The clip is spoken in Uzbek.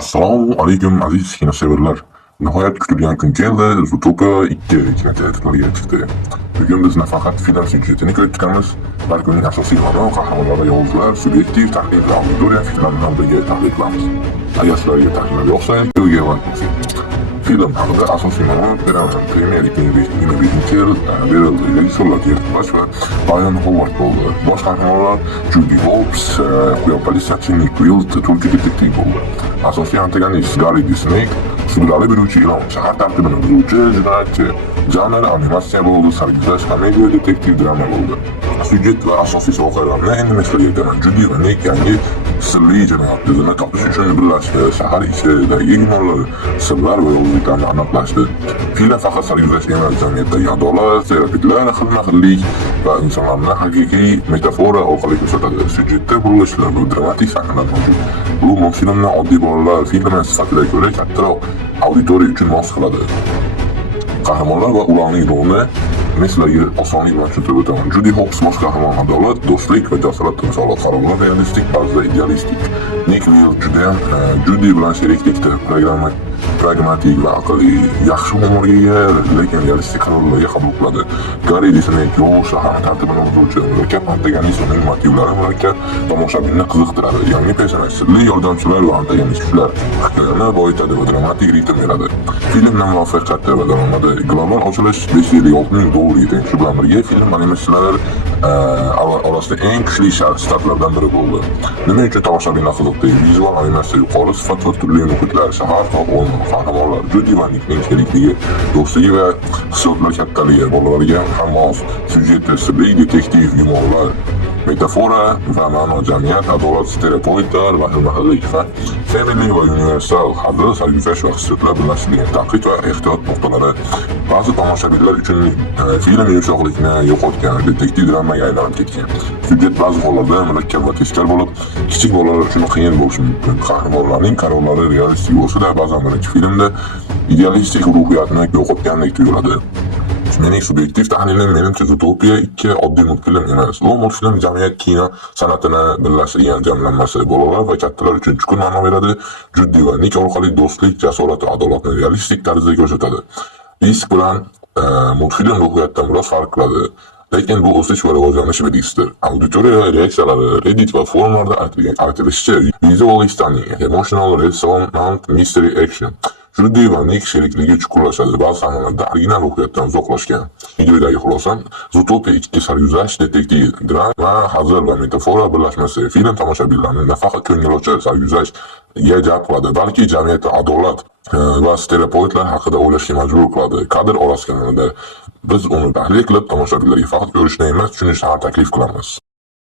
Assalomu alaykum aziz kinosevarlar. Nihoyat kutilgan kun keldi. Zootopia 2 kinoteatrlarga chiqdi. Bugun biz nafaqat film syujetini ko'rib chiqamiz, balki uning asosiy qahramonlari, yovuzlar, subyektiv tahlil va auditoriya fikrlarini birga tahlil qilamiz. Agar sizlarga tahlillar yoqsa, videoga avval film haqida asosiy ma'lumot beraman. Premier 2025-yil berildi. Rejissyorlar Jeff Bash va Ryan Howard bo'ldi. Bosh qahramonlar Judy Hopps, quyosh politsiyachi Nick Wilde, turkiy detektiv bo'ldi. Asosiy antagonist Gary Disney, sudlari beruvchi ilon, shahar tartibini buzuvchi jinoyatchi. Janr animatsiya bo'ldi, sarguzasht komediya, detektiv drama bo'ldi. Syujet va asosiy voqealarni endi sizlarga aytaman. Judy va Nick yangi sirli jinoyat izini topish uchun birlashdi. Shahar ichidagi gumonlar, sirlar va yolg'onliklarni aniqlashdi. Film faqat sarguzasht emas, jamiyatdagi adolat, stereotiplar, xilma-xillik va insonlarni haqiqiy metafora orqali ko'rsatadi. Syujetda burilishlar va dramatik sahnalar mavjud. Bu multfilmni oddiy bolalar filmi sifatida ko'ra kattaroq auditoriya uchun mos qiladi. Qahramonlar va ularning rolini sizlarga osonlik bilan tushuntirib o'taman. Judy Hopps bosh qahramon adolat, do'stlik va jasorat timsoli, qarorlar realistik, ba'zida idealistik. Nick Wilde Judy bilan sheriklikda pragmatik va aqlli, yaxshi humorga ega, lekin realistik qarorlarga qabul qiladi. Gary Disney yo'q shahar tartibini buzuvchi, murakkab antagonist uning motivlari murakkab tomoshabinni qiziqtiradi. Yangi personaj, sirli yordamchilar va antagonist kuchlar hikoyani boyitadi va dramatik ritm beradi. Filmning muvaffaqiyati va daromadi global ochilish $556 ming yetinchi bilan birga film animatsiyalar orasida eng kuchli startlardan biri bo'ldi. Nima uchun tomoshabinlar qiziqdi? Vizual animatsiya yuqori sifat va turli muhitlar, shahar qahramonlar, Judy va Nickning sherikligi, do'stligi va hissiyotlar kattaligi, bolalarga ham mos. Syujeti sirli detektiv, gumonlar, metafora va ma'no, jamiyat, adolat, stereotiplar va xilma-xillik, family va universal, hazil, sarguzasht va hissiyotlar birlashtirilgan tanqid va ehtiyot nuqtalari. Ba'zi tomoshabinlar uchun film yumshoqlikni yo'qotgan, detektiv dramaga aylanib ketgan. Syujet ba'zi hollarda murakkab va tezkor bo'lib, kichik bolalar uchun qiyin bo'lishi mumkin. Qahramonlarning qarorlari realistik bo'lsa-da, ba'zan birinchi filmda idealistik ruhiyatni yo'qotgandek tuyuladi. Mening subyektiv tahlilim, menimcha Zootopia 2 oddiy multfilm emas. Bu multfilm jamiyat kino san'atini birlashtirgan jamlanmasi, bolalar va kattalar uchun chuqur ma'no beradi. Judy va Nick orqali do'stlik, jasorat va adolatni realistik tarzda ko'rsatadi. Risk bilan multfilm ruhiyatdan biroz farq qiladi. Lekin bu o'sish va rivojlanish belgisidir. Auditoriya reaksiyalari Reddit va forumlarda aytilishicha, visual stunning, emotional resonant mystery action. Judy va Nick sherikligi chuqurlashadi. Ba'zi sahnalarda original ruhiyatdan uzoqlashgan. Videodagi xulosam, Zootopia 2 sarguzasht, detektiv, drama va hazil va metafora birlashmasi. Film tomoshabinlarni nafaqat ko'ngilochar sarguzashtga jalb qiladi, balki jamiyatda adolat va stereotiplar haqida o'ylashga majbur qiladi. Kadr orasidan biz uni tahlil qilib, tomoshabinlarga faqat ko'rishni emas, tushunishni taklif qilamiz.